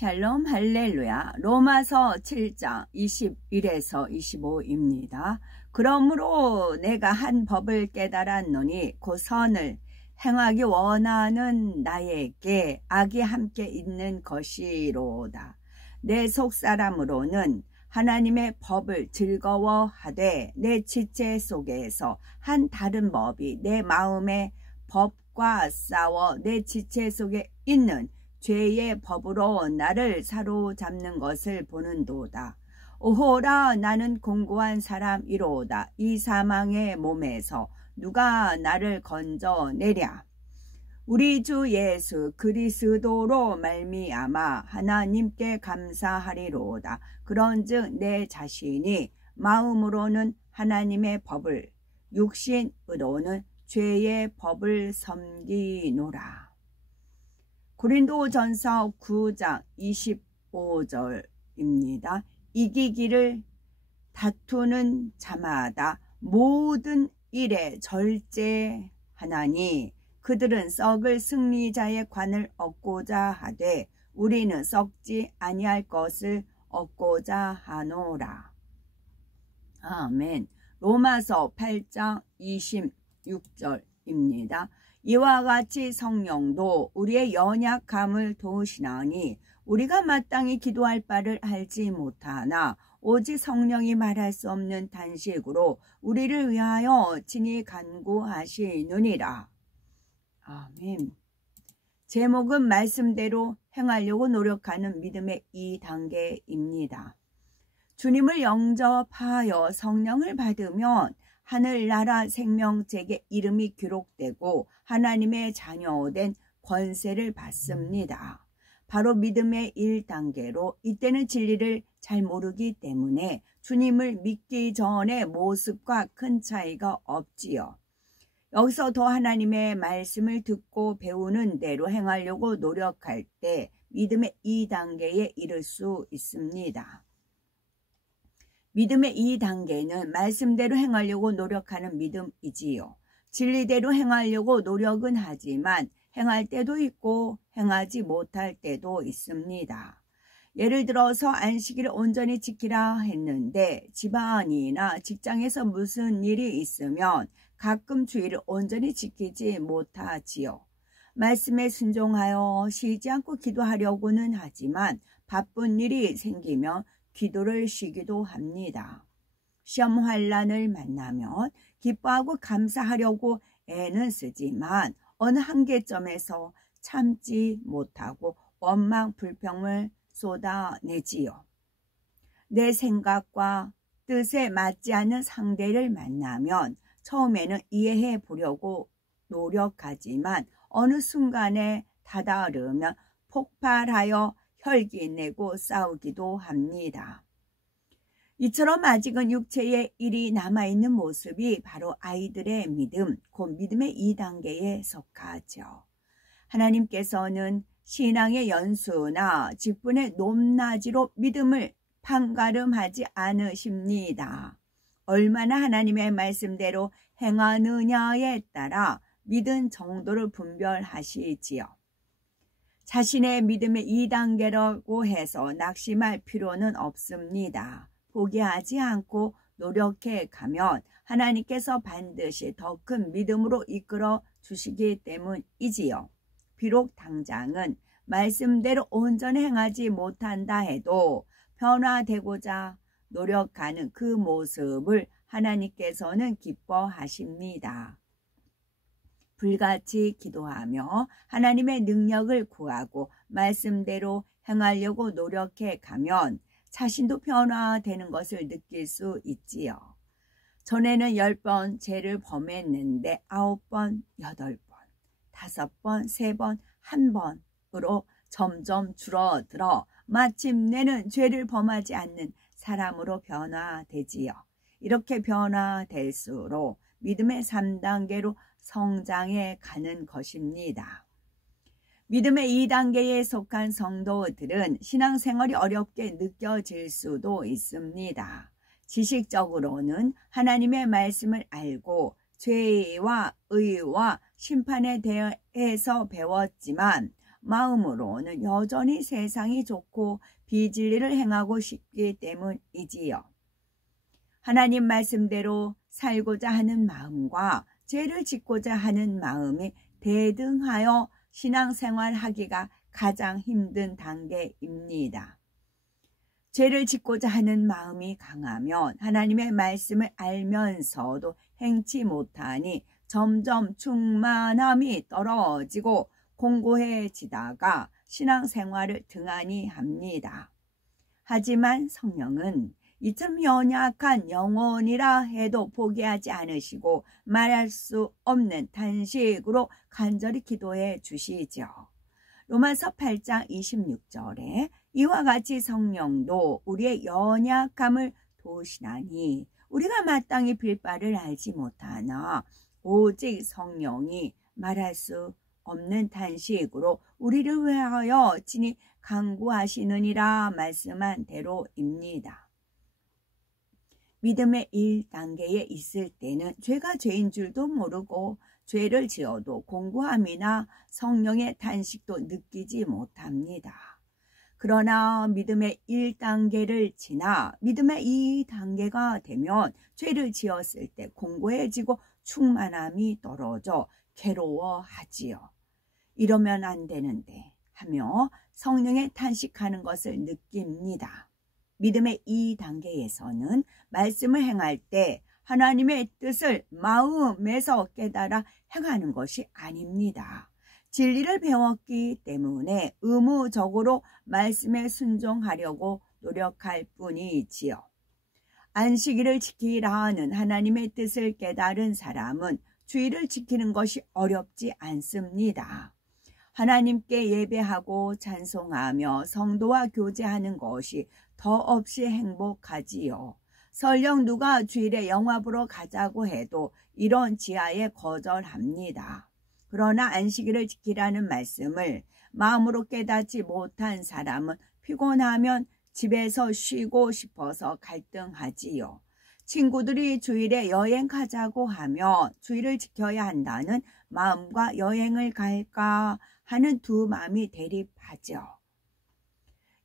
샬롬 할렐루야. 로마서 7장 21에서 25입니다. 그러므로 내가 한 법을 깨달았노니 그 선을 행하기 원하는 나에게 악이 함께 있는 것이로다. 내 속사람으로는 하나님의 법을 즐거워하되 내 지체 속에서 한 다른 법이 내 마음의 법과 싸워 내 지체 속에 있는 죄의 법으로 나를 사로잡는 것을 보는도다. 오호라, 나는 공고한 사람이로다. 이 사망의 몸에서 누가 나를 건져내랴. 우리 주 예수 그리스도로 말미암아 하나님께 감사하리로다. 그런즉 내 자신이 마음으로는 하나님의 법을, 육신으로는 죄의 법을 섬기노라. 고린도전서 9장 25절입니다. 이기기를 다투는 자마다 모든 일에 절제하나니 그들은 썩을 승리자의 관을 얻고자 하되 우리는 썩지 아니할 것을 얻고자 하노라. 아멘. 로마서 8장 26절입니다. 이와 같이 성령도 우리의 연약함을 도우시나니 우리가 마땅히 기도할 바를 알지 못하나 오직 성령이 말할 수 없는 단식으로 우리를 위하여 친히 간구하시느니라. 아멘. 제목은 말씀대로 행하려고 노력하는 믿음의 2단계입니다. 주님을 영접하여 성령을 받으면 하늘나라 생명책에 이름이 기록되고 하나님의 자녀된 권세를 받습니다. 바로 믿음의 1단계로 이때는 진리를 잘 모르기 때문에 주님을 믿기 전의 모습과 큰 차이가 없지요. 여기서 더 하나님의 말씀을 듣고 배우는 대로 행하려고 노력할 때 믿음의 2단계에 이를 수 있습니다. 믿음의 2단계는 말씀대로 행하려고 노력하는 믿음이지요. 진리대로 행하려고 노력은 하지만 행할 때도 있고 행하지 못할 때도 있습니다. 예를 들어서 안식일을 온전히 지키라 했는데 집안이나 직장에서 무슨 일이 있으면 가끔 주일을 온전히 지키지 못하지요. 말씀에 순종하여 쉬지 않고 기도하려고는 하지만 바쁜 일이 생기면 기도를 쉬기도 합니다. 시험 환난을 만나면 기뻐하고 감사하려고 애는 쓰지만 어느 한계점에서 참지 못하고 원망 불평을 쏟아내지요. 내 생각과 뜻에 맞지 않는 상대를 만나면 처음에는 이해해 보려고 노력하지만 어느 순간에 다다르면 폭발하여 혈기내고 싸우기도 합니다. 이처럼 아직은 육체의 일이 남아있는 모습이 바로 아이들의 믿음, 곧 믿음의 2단계에 속하죠. 하나님께서는 신앙의 연수나 직분의 높낮이로 믿음을 판가름하지 않으십니다. 얼마나 하나님의 말씀대로 행하느냐에 따라 믿음 정도를 분별하시지요. 자신의 믿음의 2단계라고 해서 낙심할 필요는 없습니다. 포기하지 않고 노력해 가면 하나님께서 반드시 더 큰 믿음으로 이끌어 주시기 때문이지요. 비록 당장은 말씀대로 온전히 행하지 못한다 해도 변화되고자 노력하는 그 모습을 하나님께서는 기뻐하십니다. 불같이 기도하며 하나님의 능력을 구하고 말씀대로 행하려고 노력해 가면 자신도 변화되는 것을 느낄 수 있지요. 전에는 10번 죄를 범했는데 9번, 8번, 5번, 3번, 1번으로 점점 줄어들어 마침내는 죄를 범하지 않는 사람으로 변화되지요. 이렇게 변화될수록 믿음의 3단계로 성장해 가는 것입니다. 믿음의 2단계에 속한 성도들은 신앙생활이 어렵게 느껴질 수도 있습니다. 지식적으로는 하나님의 말씀을 알고 죄와 의와 심판에 대해서 배웠지만 마음으로는 여전히 세상이 좋고 비진리를 행하고 싶기 때문이지요. 하나님 말씀대로 살고자 하는 마음과 죄를 짓고자 하는 마음이 대등하여 신앙생활하기가 가장 힘든 단계입니다. 죄를 짓고자 하는 마음이 강하면 하나님의 말씀을 알면서도 행치 못하니 점점 충만함이 떨어지고 공고해지다가 신앙생활을 등한히 합니다. 하지만 성령은 이처럼 연약한 영혼이라 해도 포기하지 않으시고 말할 수 없는 탄식으로 간절히 기도해 주시죠. 로마서 8장 26절에 이와 같이 성령도 우리의 연약함을 도우시나니 우리가 마땅히 빌 바를 알지 못하나 오직 성령이 말할 수 없는 탄식으로 우리를 위하여 친히 간구하시느니라 말씀한 대로입니다. 믿음의 1단계에 있을 때는 죄가 죄인 줄도 모르고 죄를 지어도 공고함이나 성령의 탄식도 느끼지 못합니다. 그러나 믿음의 1단계를 지나 믿음의 2단계가 되면 죄를 지었을 때 공고해지고 충만함이 떨어져 괴로워하지요. 이러면 안 되는데 하며 성령의 탄식하는 것을 느낍니다. 믿음의 2단계에서는 말씀을 행할 때 하나님의 뜻을 마음에서 깨달아 행하는 것이 아닙니다. 진리를 배웠기 때문에 의무적으로 말씀에 순종하려고 노력할 뿐이지요. 안식일을 지키라는 하나님의 뜻을 깨달은 사람은 주일을 지키는 것이 어렵지 않습니다. 하나님께 예배하고 찬송하며 성도와 교제하는 것이 더없이 행복하지요. 설령 누가 주일에 영화 보러 가자고 해도 이런 지하에 거절합니다. 그러나 안식일을 지키라는 말씀을 마음으로 깨닫지 못한 사람은 피곤하면 집에서 쉬고 싶어서 갈등하지요. 친구들이 주일에 여행 가자고 하면 주일을 지켜야 한다는 마음과 여행을 갈까 하는 두 마음이 대립하죠.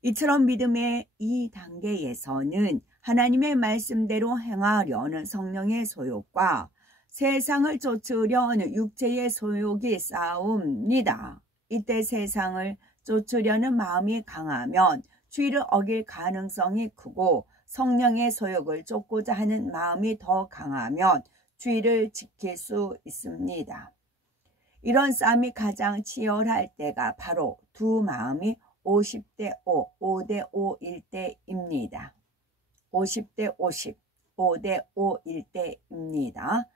이처럼 믿음의 2단계에서는 하나님의 말씀대로 행하려는 성령의 소욕과 세상을 쫓으려는 육체의 소욕이 싸웁니다. 이때 세상을 쫓으려는 마음이 강하면 주의를 어길 가능성이 크고 성령의 소욕을 쫓고자 하는 마음이 더 강하면 주의를 지킬 수 있습니다. 이런 싸움이 가장 치열할 때가 바로 두 마음이 50대 5, 5대 5일 때입니다. 50대 50, 5대 5일 때입니다.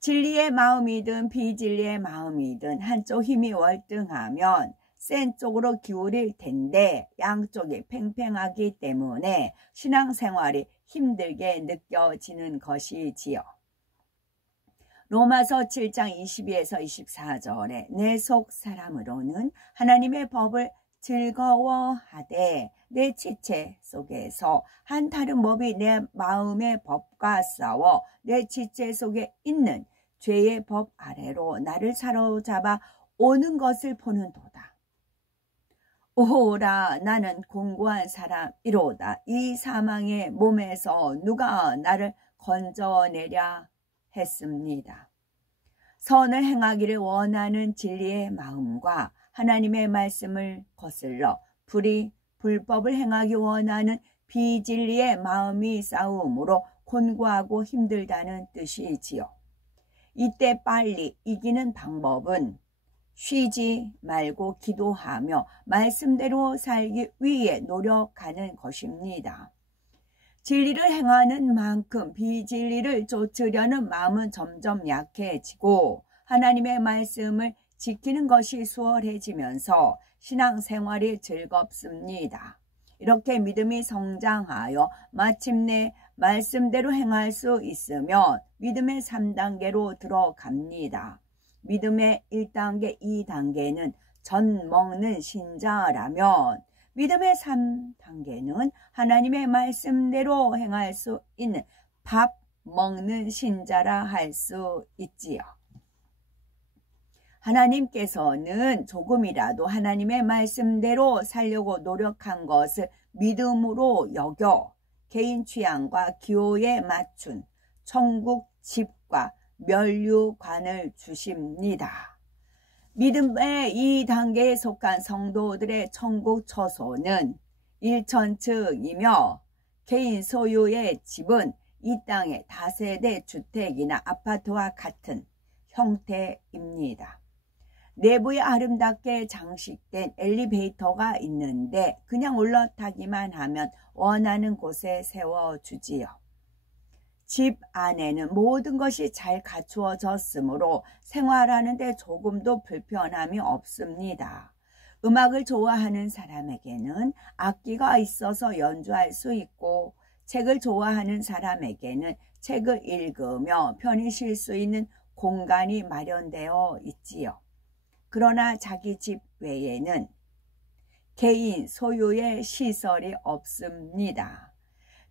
진리의 마음이든 비진리의 마음이든 한쪽 힘이 월등하면 센 쪽으로 기울일 텐데 양쪽이 팽팽하기 때문에 신앙생활이 힘들게 느껴지는 것이지요. 로마서 7장 22에서 24절에 내 속 사람으로는 하나님의 법을 즐거워하되 내 지체 속에서 한 다른 법이 내 마음의 법과 싸워 내 지체 속에 있는 죄의 법 아래로 나를 사로잡아 오는 것을 보는도다. 오호라 나는 공고한 사람이로다. 이 사망의 몸에서 누가 나를 건져내랴 했습니다. 선을 행하기를 원하는 진리의 마음과 하나님의 말씀을 거슬러 불법을 행하기 원하는 비진리의 마음이 싸움으로 곤고하고 힘들다는 뜻이지요. 이때 빨리 이기는 방법은 쉬지 말고 기도하며 말씀대로 살기 위해 노력하는 것입니다. 진리를 행하는 만큼 비진리를 쫓으려는 마음은 점점 약해지고 하나님의 말씀을 지키는 것이 수월해지면서 신앙생활이 즐겁습니다. 이렇게 믿음이 성장하여 마침내 말씀대로 행할 수 있으면 믿음의 3단계로 들어갑니다. 믿음의 1단계, 2단계는 전 먹는 신자라면 믿음의 3단계는 하나님의 말씀대로 행할 수 있는 밥 먹는 신자라 할 수 있지요. 하나님께서는 조금이라도 하나님의 말씀대로 살려고 노력한 것을 믿음으로 여겨 개인 취향과 기호에 맞춘 천국 집과 면류관을 주십니다. 믿음의 이 단계에 속한 성도들의 천국 처소는 1천층이며 개인 소유의 집은 이 땅의 다세대 주택이나 아파트와 같은 형태입니다. 내부에 아름답게 장식된 엘리베이터가 있는데 그냥 올라타기만 하면 원하는 곳에 세워주지요. 집 안에는 모든 것이 잘 갖추어졌으므로 생활하는 데 조금도 불편함이 없습니다. 음악을 좋아하는 사람에게는 악기가 있어서 연주할 수 있고, 책을 좋아하는 사람에게는 책을 읽으며 편히 쉴 수 있는 공간이 마련되어 있지요. 그러나 자기 집 외에는 개인 소유의 시설이 없습니다.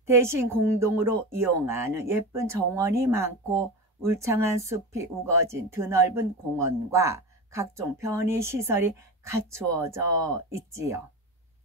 대신 공동으로 이용하는 예쁜 정원이 많고 울창한 숲이 우거진 드넓은 공원과 각종 편의시설이 갖추어져 있지요.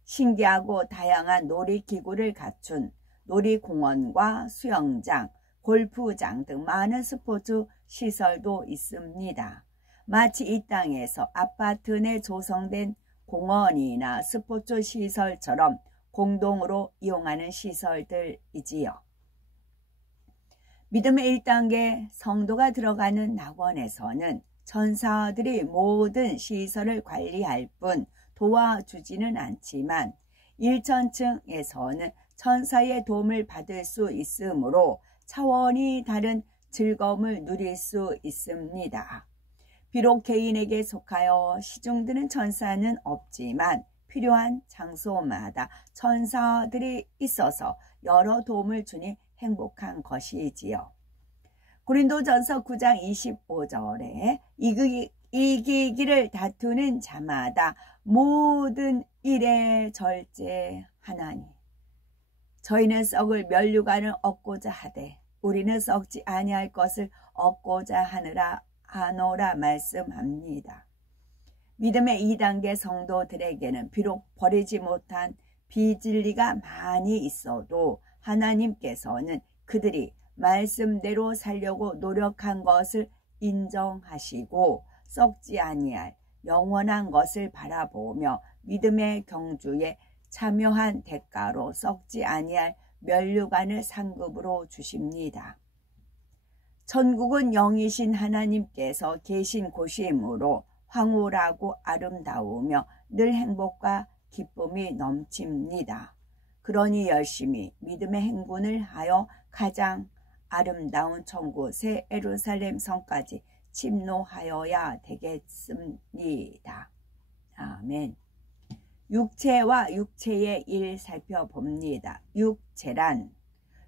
신기하고 다양한 놀이기구를 갖춘 놀이공원과 수영장, 골프장 등 많은 스포츠 시설도 있습니다. 마치 이 땅에서 아파트 내 조성된 공원이나 스포츠 시설처럼 공동으로 이용하는 시설들이지요. 믿음의 1단계 성도가 들어가는 낙원에서는 천사들이 모든 시설을 관리할 뿐 도와주지는 않지만 1천층에서는 천사의 도움을 받을 수 있으므로 차원이 다른 즐거움을 누릴 수 있습니다. 비록 개인에게 속하여 시중드는 천사는 없지만 필요한 장소마다 천사들이 있어서 여러 도움을 주니 행복한 것이지요. 고린도전서 9장 25절에 이기기를 다투는 자마다 모든 일에 절제하나니 저희는 썩을 면류관을 얻고자 하되 우리는 썩지 아니할 것을 얻고자 하노라 말씀합니다. 믿음의 2단계 성도들에게는 비록 버리지 못한 비진리가 많이 있어도 하나님께서는 그들이 말씀대로 살려고 노력한 것을 인정하시고 썩지 아니할 영원한 것을 바라보며 믿음의 경주에 참여한 대가로 썩지 아니할 면류관을 상급으로 주십니다. 천국은 영이신 하나님께서 계신 곳이므로 황홀하고 아름다우며 늘 행복과 기쁨이 넘칩니다. 그러니 열심히 믿음의 행군을 하여 가장 아름다운 천국 새 예루살렘 성까지 침노하여야 되겠습니다. 아멘. 육체와 육체의 일 살펴봅니다. 육체란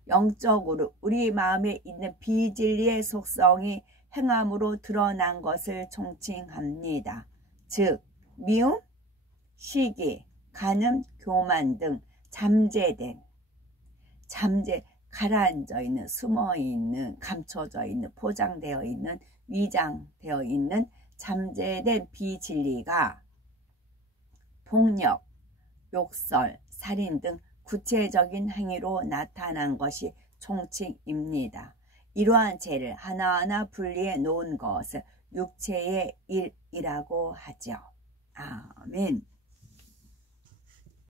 영적으로 우리 마음에 있는 비진리의 속성이 행함으로 드러난 것을 총칭합니다. 즉 미움, 시기, 간음, 교만 등 가라앉아 있는, 숨어 있는, 감춰져 있는, 포장되어 있는, 위장되어 있는 잠재된 비진리가 폭력, 욕설, 살인 등 구체적인 행위로 나타난 것이 총칭입니다. 이러한 죄를 하나하나 분리해 놓은 것을 육체의 일이라고 하죠. 아멘.